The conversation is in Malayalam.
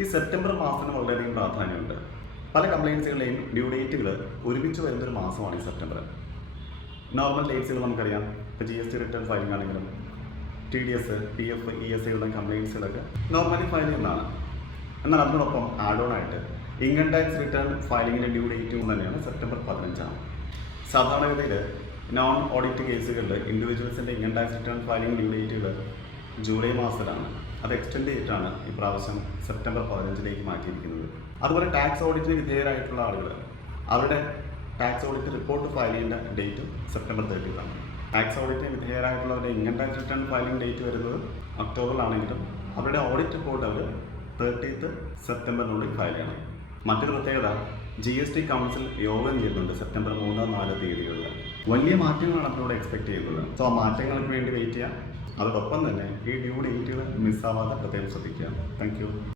ഈ സെപ്റ്റംബർ മാസത്തിന് വളരെയധികം പ്രാധാന്യമുണ്ട്. പല കംപ്ലയിൻസുകളുടെയും ഡ്യൂ ഡേറ്റുകൾ ഒരുമിച്ച് വരുന്നൊരു മാസമാണ് ഈ സെപ്റ്റംബർ. നോർമൽ ഡേറ്റ്സുകൾ നമുക്കറിയാം. ഇപ്പോൾ GST റിട്ടേൺ ഫയലിംഗ് ആണെങ്കിലും TDS, PF, ESIയുടെ കംപ്ലയിൻസുകളൊക്കെ നോർമലി ഫയൽ ചെയ്യുന്നതാണ്. എന്നാൽ അതിനോടൊപ്പം ആഡ് ഓൺ ആയിട്ട് ഇൻകം ടാക്സ് റിട്ടേൺ ഫയലിങ്ങിൻ്റെ ഡ്യൂ ഡേറ്റും തന്നെയാണ് സെപ്റ്റംബർ 15. സാധാരണഗതിയിൽ നോൺ ഓഡിറ്റ് കേസുകളിൽ ഇൻഡിവിജ്വൽസിൻ്റെ income tax return filing due ഡേറ്റുകൾ ജൂലൈ മാസത്തിലാണ്. അത് എക്സ്റ്റെൻഡ് ചെയ്തിട്ടാണ് ഇപ്രാവശ്യം സെപ്റ്റംബർ 15 മാറ്റിയിരിക്കുന്നത്. അതുപോലെ ടാക്സ് ഓഡിറ്റിന് വിധേയരായിട്ടുള്ള ആളുകൾ അവരുടെ ടാക്സ് ഓഡിറ്റ് റിപ്പോർട്ട് ഫയൽ ചെയ്യേണ്ട ഡേറ്റും സെപ്റ്റംബർ 30 ആണ്. ടാക്സ് ഓഡിറ്റിന് വിധേയരായിട്ടുള്ളവരുടെ income tax return filing date വരുന്നത് ഒക്ടോബറിലാണെങ്കിലും അവരുടെ ഓഡിറ്റ് റിപ്പോർട്ട് അവർ 30 സെപ്റ്റംബറിനുള്ളിൽ ഫയൽ ചെയ്യണം. മറ്റൊരു പ്രത്യേകത, GST കൗൺസിൽ യോഗം ചെയ്യുന്നുണ്ട് സെപ്റ്റംബർ 3, 4 തീയതികളിൽ. വലിയ മാറ്റങ്ങളാണ് അതിലൂടെ എക്സ്പെക്ട് ചെയ്യുന്നത്. സോ ആ മാറ്റങ്ങൾക്ക് വേണ്ടി വെയിറ്റ് ചെയ്യാം. അതോടൊപ്പം തന്നെ ഈ ഡ്യൂ ഡേറ്റുകൾ മിസ്സാവാതെ പ്രത്യേകം ശ്രദ്ധിക്കുക. Thank you.